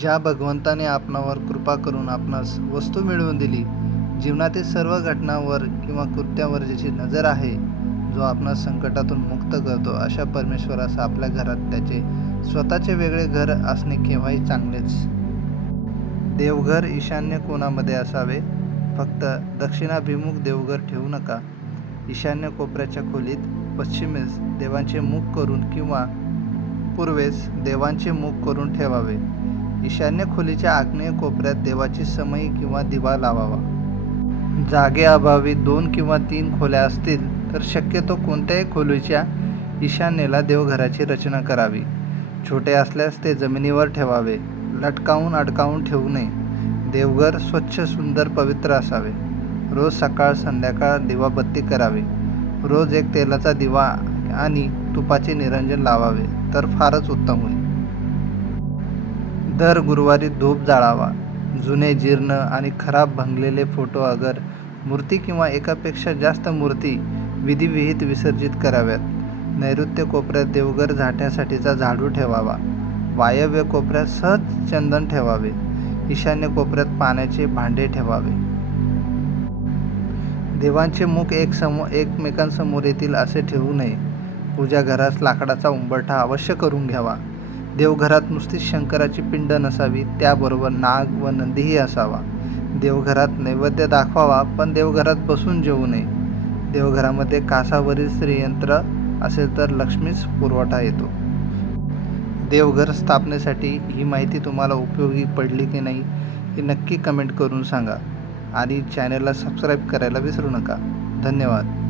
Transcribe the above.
ज्या भगवंताने आपणावर कृपा करून आपणास वस्तू मिळवून दिली जीवनातील सर्व घटनांवर किंवा कृत्यावर ज्याची नजर आहे जो आपणास संकटातून मुक्त करतो अशा परमेश्वरास आपल्या घरात त्याचे स्वतःचे वेगळे घर असणे केव्हाही चांगलेच. देवघर ईशान्य कोणामध्ये असावे? फक्त दक्षिणाभिमुख देवघर ठेवू नका. ईशान्य कोपऱ्याच्या खोलीत पश्चिमेस देवांचे मुख करून किंवा पूर्वेस देवांचे मुख करून ठेवावे. ईशान्य खोलीच्या आग्नेय कोपऱ्यात देवाची समयी किंवा दिवा लावावा. जागेअभावी दोन किंवा तीन खोल्या असतील तर शक्यतो कोणत्याही खोलीच्या ईशान्येला देवघराची रचना करावी. छोटे असल्यास ते जमिनीवर ठेवावे. लटकावून अडकावून ठेवू नये. देवघर स्वच्छ सुंदर पवित्र असावे. रोज सकाळ संध्याकाळ दिवाबत्ती करावी. रोज एक तेलाचा दिवा आणि तुपाचे निरंजन लावावे तर फारच उत्तम होईल. दर गुरुवारी धूप जाळावा. जुने जीर्ण आणि खराब भंगलेले फोटो अगर मूर्ती किंवा एकापेक्षा जास्त मूर्ती विधिविहित विसर्जित कराव्यात. नैऋत्य कोपऱ्यात देवघर झाटण्यासाठीचा झाडू ठेवावा. वायव्य कोपऱ्यात सहज चंदन ठेवावे. ईशान्य कोपऱ्यात पाण्याचे भांडे ठेवावे. देवांचे मुख एक समो एकमेकांसमोर येतील असे ठेवू नये. पूजा घरास लाकडाचा उंबरठा अवश्य करून घ्यावा. देवघरात नुसती शंकराची पिंड नसावी त्याबरोबर नाग व नंदीही असावा. देवघरात नैवेद्य दाखवावा पण देवघरात बसून जेवू नये. देवघरामध्ये कासावरील श्रीयंत्र असेल तर लक्ष्मीच पुरवठा येतो. देवघर स्थापनेसाठी ही माहिती तुम्हाला उपयोगी पडली की नाही हे नक्की कमेंट करून सांगा. आणि चॅनलला सबस्क्राईब करायला विसरू नका. धन्यवाद.